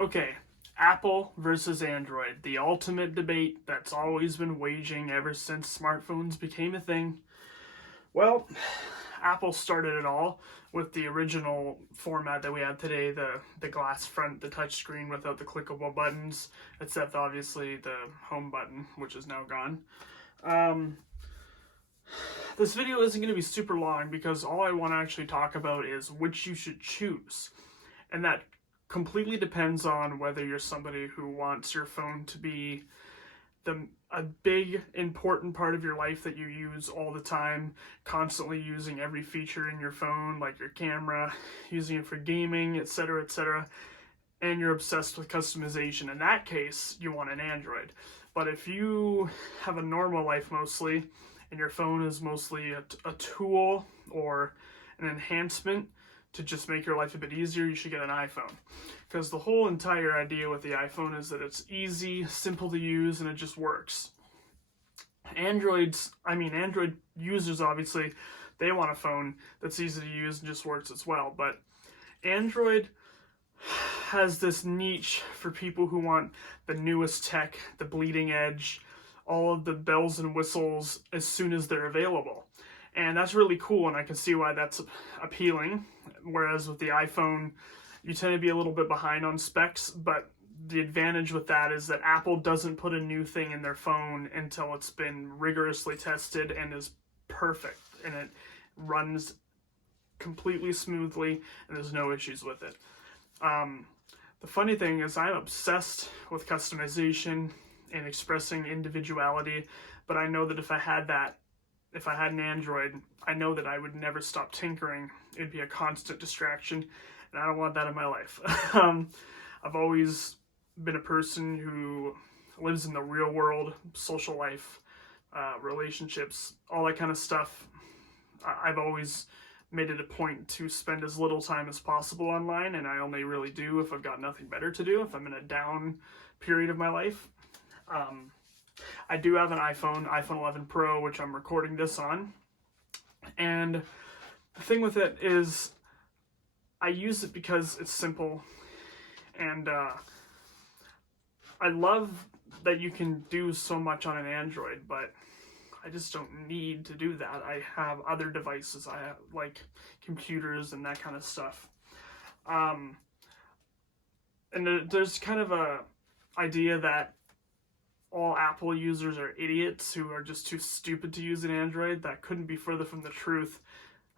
Okay, Apple versus Android, the ultimate debate that's always been waging ever since smartphones became a thing. Well, Apple started it all with the original format that we have today, the glass front, the touchscreen without the clickable buttons, except obviously the home button, which is now gone. This video isn't going to be super long because all I want to actually talk about is which you should choose. And that completely depends on whether you're somebody who wants your phone to be a big important part of your life that you use all the time, constantly using every feature in your phone, like your camera, using it for gaming, etc., and you're obsessed with customization. In that case, you want an Android. But if you have a normal life mostly, and your phone is mostly a tool or an enhancement to just make your life a bit easier, you should get an iPhone. Because the whole entire idea with the iPhone is that it's easy, simple to use, and it just works. Android users, obviously, they want a phone that's easy to use and just works as well. But Android has this niche for people who want the newest tech, the bleeding edge, all of the bells and whistles as soon as they're available. And that's really cool, and I can see why that's appealing. Whereas with the iPhone, you tend to be a little bit behind on specs, but the advantage with that is that Apple doesn't put a new thing in their phone until it's been rigorously tested and is perfect, and it runs completely smoothly, and there's no issues with it. The funny thing is I'm obsessed with customization and expressing individuality, but I know that if I had an Android, I know that I would never stop tinkering. It'd be a constant distraction, and I don't want that in my life. I've always been a person who lives in the real world, social life, relationships, all that kind of stuff. I've always made it a point to spend as little time as possible online, and I only really do if I've got nothing better to do, if I'm in a down period of my life. I do have an iPhone 11 Pro, which I'm recording this on. And the thing with it is I use it because it's simple. And I love that you can do so much on an Android, but I just don't need to do that. I have other devices. I have like computers and that kind of stuff. And there's kind of a idea that all Apple users are idiots who are just too stupid to use an Android. That couldn't be further from the truth.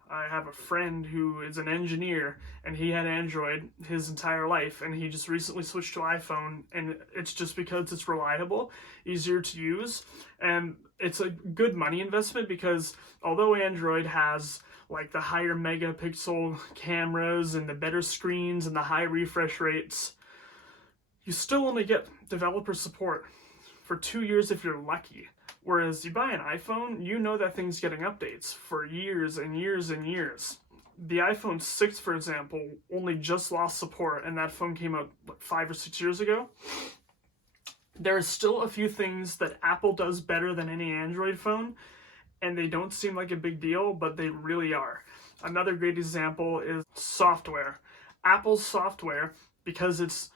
I have a friend who is an engineer, and he had Android his entire life, and he just recently switched to iPhone, and it's just because it's reliable, easier to use, and it's a good money investment because although Android has like the higher megapixel cameras and the better screens and the high refresh rates, you still only get developer support for 2 years if you're lucky. Whereas you buy an iPhone, you know that thing's getting updates for years and years and years. The iPhone 6, for example, only just lost support, and that phone came out 5 or 6 years ago. There are still a few things that Apple does better than any Android phone, and they don't seem like a big deal, but they really are. Another great example is software. Apple's software, because it's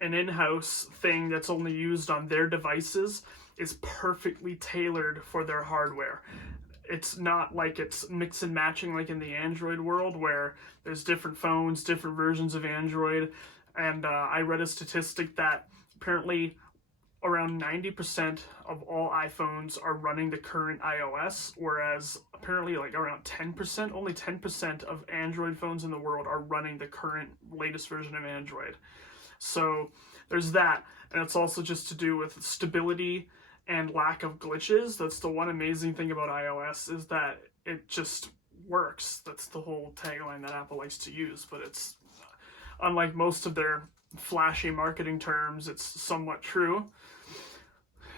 an in-house thing that's only used on their devices, is perfectly tailored for their hardware. It's not like it's mix and matching like in the Android world where there's different phones, different versions of Android, and I read a statistic that apparently around 90% of all iPhones are running the current iOS, whereas apparently like around 10%, only 10% of Android phones in the world are running the current latest version of Android. So there's that, and it's also just to do with stability and lack of glitches. That's the one amazing thing about iOS, is that it just works. That's the whole tagline that Apple likes to use, but it's unlike most of their flashy marketing terms, it's somewhat true.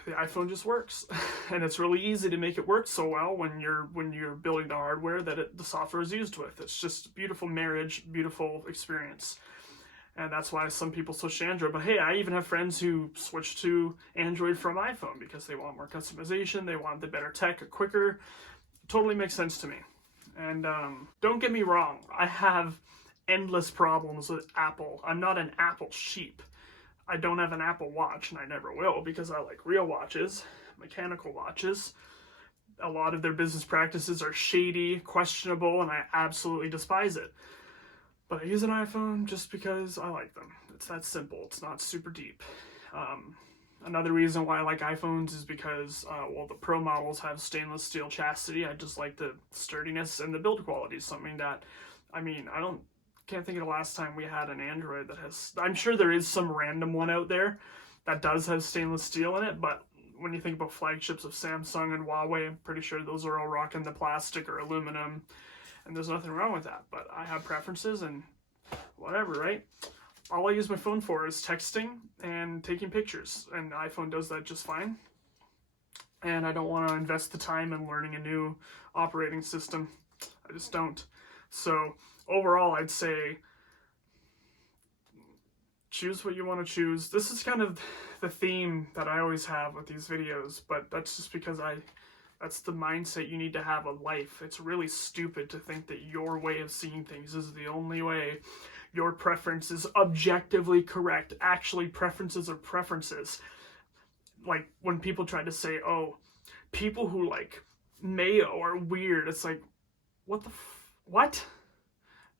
The iPhone just works, and it's really easy to make it work so well when you're building the hardware that the software is used with. It's just beautiful marriage, beautiful experience. And that's why some people switch to Android. But hey, I even have friends who switch to Android from iPhone because they want more customization, they want the better tech, quicker. Totally makes sense to me. And don't get me wrong, I have endless problems with Apple. I'm not an Apple sheep. I don't have an Apple Watch, and I never will, because I like real watches, mechanical watches. A lot of their business practices are shady, questionable, and I absolutely despise it. But I use an iPhone just because I like them. It's that simple. It's not super deep. Another reason why I like iPhones is because, well, the Pro models have stainless steel chassis. I just like the sturdiness and the build quality is something that, I mean, can't think of the last time we had an Android that has, I'm sure there is some random one out there that does have stainless steel in it, but when you think about flagships of Samsung and Huawei, I'm pretty sure those are all rocking the plastic or aluminum, and there's nothing wrong with that, but I have preferences and whatever, right? All I use my phone for is texting and taking pictures, and the iPhone does that just fine. And I don't want to invest the time in learning a new operating system. I just don't. So overall, I'd say choose what you want to choose. This is kind of the theme that I always have with these videos, but that's just because that's the mindset you need to have of life. It's really stupid to think that your way of seeing things is the only way. Your preference is objectively correct. Actually, preferences are preferences. Like, when people try to say, oh, people who like mayo are weird, it's like, what?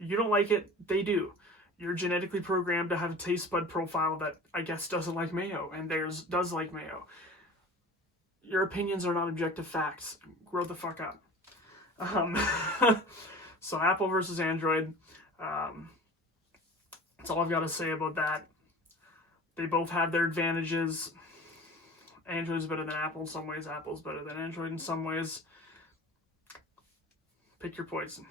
You don't like it, they do. You're genetically programmed to have a taste bud profile that I guess doesn't like mayo, and theirs does like mayo. Your opinions are not objective facts. Grow the fuck up. So Apple versus Android. That's all I've got to say about that. They both have their advantages. Android's better than Apple in some ways. Apple's better than Android in some ways. Pick your poison.